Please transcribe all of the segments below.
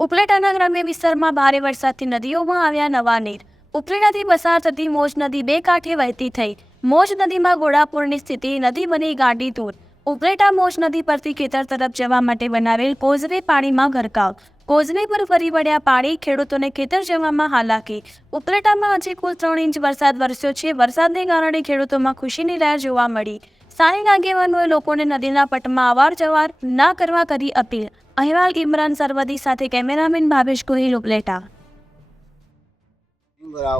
ઉપલેટાના ગ્રામ્ય વિસ્તારમાં ભારે વરસાદથી નદીઓમાં આવ્યા નવા નીર. ઉપલેટાથી પસાર થતી મોજ નદી બે કાંઠે વહેતી થઈ. મોજ નદીમાં ઘોડાપુરની સ્થિતિ નદી બની ગાડી દૂર ઉપલેટા મોજ નદી પરથી ખેતર તરફ જવા માટે બનાવેલ કોઝવે પાણીમાં ગરકાવ. કોઝવે પર ફરી વળ્યા પાણી ખેડૂતોને ખેતર જવામાં હાલાકી. ઉપલેટામાં હજી કુલ ત્રણ ઇંચ વરસાદ વરસ્યો છે. વરસાદને કારણે ખેડૂતોમાં ખુશીની લહેર જોવા મળી. સ્થાનિક આગેવાનોએ લોકોને નદીના પટમાં અવાર જવાર ના કરવા કરી અપીલ. અહેવાલ ઇમરાન સરવદી સાથે કેમેરામેન ભાવેશ ગોહિલ, ઉપલેટા.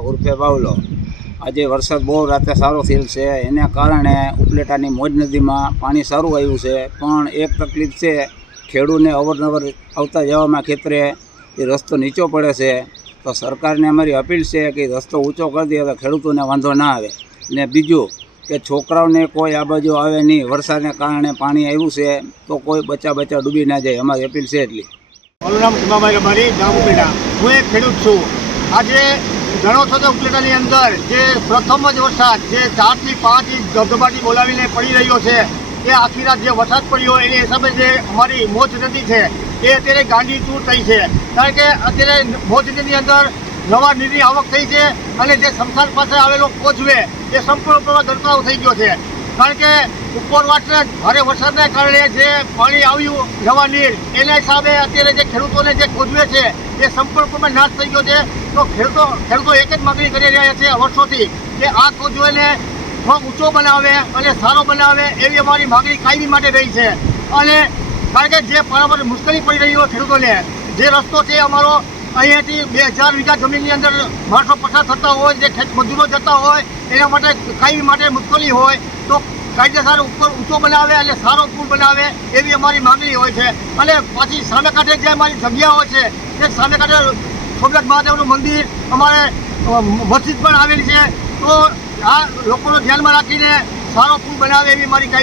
ઉર્ફે બાવલો. આજે વરસાદ બહુ રાતે સારો થયેલ છે. એના કારણે ઉપલેટાની મોજ નદીમાં પાણી સારું આવ્યું છે. પણ એક તકલીફ છે, ખેડૂને અવરનવર આવતા જવામાં ખેતરે એ રસ્તો નીચો પડે છે. તો સરકારને અમારી અપીલ છે કે રસ્તો ઊંચો કરી દે તો ખેડૂતોને વાંધો ના આવે. ને બીજું કે છોકરાઓને કોઈ આ બાજુ આવે નહીં, વરસાદને કારણે પાણી આવ્યું છે, તો કોઈ બચ્ચા બચ્ચા ડૂબી ના જાય, અમારી અપીલ છે એટલી. મારું નામ ઉમાભાઈ હું એક ખેડૂત છું. આજે ઘણો થતો ઉપલેટાની અંદર જે પ્રથમ જ વરસાદ, જે ચારથી પાંચ ઇંચ ધબધબાટી બોલાવીને પડી રહ્યો છે, એ આખી રાત જે વરસાદ પડ્યો, એની હિસાબે જે અમારી મોજ નદી છે, એ અત્યારે ગાંડી તૂર થઈ છે. કારણ કે અત્યારે મોજ નદીની અંદર નવા નીરની આવક થઈ છે અને જે સંસાર પાસે આવેલો કોચવે એ સંપૂર્ણપણે ગરકાવ થઈ ગયો છે. કારણ કે ઉપરવાસને ભારે વરસાદને કારણે જે પાણી આવ્યું, નવા નીર, એના હિસાબે અત્યારે જે ખેડૂતોને જે કોજવે છે, એ સંપૂર્ણપણે નાશ થઈ ગયો છે. તો ખેડૂતો ખેડૂતો એક જ માગણી કરી રહ્યા છે વર્ષોથી કે આ કોજવેને થોડોક ઊંચો બનાવે અને સારો બનાવે એવી અમારી માગણી કાયમી માટે રહી છે. અને કારણ કે જે બરાબર મુશ્કેલી પડી રહી હોય ખેડૂતોને, જે રસ્તો છે અમારો અહીંયાથી બે હજાર વીઘા જમીનની અંદર માણસો પસાર થતા હોય, જે ખેત મજૂરો જતા હોય, એના માટે કાંઈ માટે મુશ્કેલી હોય, તો કાયદેસર ઉપર ઊંચો બનાવે અને સારો પુલ બનાવે એવી અમારી માંગણી હોય છે. અને પાછી સામે કાંઠે જે અમારી જગ્યાઓ છે તે સામે કાંઠે સોમનાથ મહાદેવનું મંદિર અમારે મસ્જિદ પણ આવેલી છે. તો આ લોકોને ધ્યાનમાં રાખીને સારો પુલ બનાવે એવી મારી